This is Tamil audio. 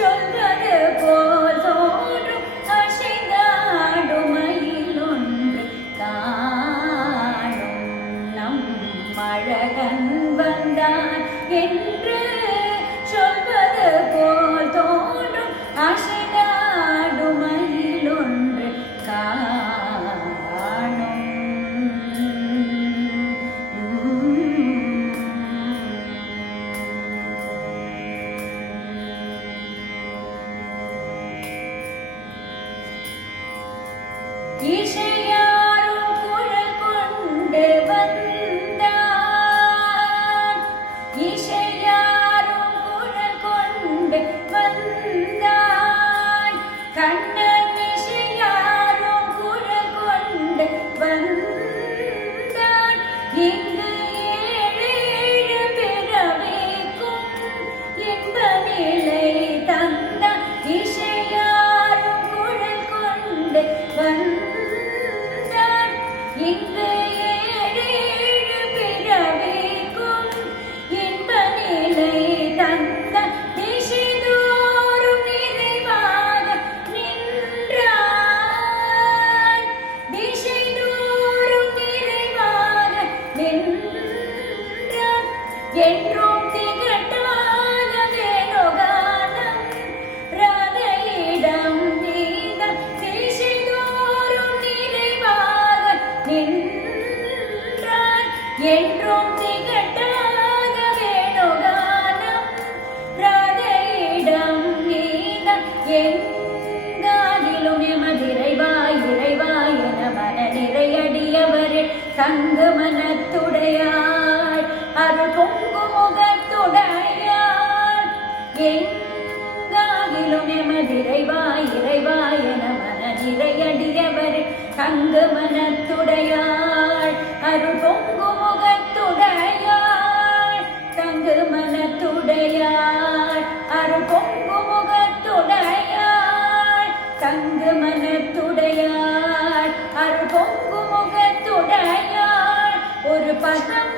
சொல்வது போல் தோன்றும் அசைந்தாடும் மயிலொன்று காணும் நம் அழகன் வந்தான் என்று சொல்வது போல் தோன்றும் அசைந்தாடும் மயிலொன்று காணும். இசையாரும் குழல் கொண்டு வந்தார், இசையாரும் குழல் கொண்டு வந்தாய், கண்ணன் இசையாரும் குழல் கொண்டு வந்தாய், இங்கு ஏழேழு பிறவிக்கும் இன்ப நிலை தந்தாய், இசையாரும் குழல் கொண்டு வந்தாய், இங்கு ஏழேழு பிறவிக்கும் இன்ப நிலை தந்தாய், திசைதோறும் நிறைவாக நின்றாய், திசைதோறும் நிறைவாக நின்றாய், என்றும் திகட்டாத வேணுகானம் ராதையிடம் நீதான், திசைதோறும் நிறைவாக நின்றாய், என்றும் திகட்டாத வேணுகானம் ராதையிடம் நீதான், எங்காகிலும் எமதிரைவாய் இறைவாய் என மன நிறையடியவரில் தங்கு மனத்துடையாய் அருள் பொங்கு முகத்துடையாய், எங்காகிலும் எமதிரைவாய் இறைவாய் என மன நிறையடியவரில் தங்கு மனத்துடையாய் அருள் பொங்கு முகத்துடையாய், தங்கு மனத்துடையாய் அருள் பொங்கு முகத்துடையாய், தங்கு மனத்துடையாய் அருள் பொங்கு முகத்துடையாய், ஒரு பதம்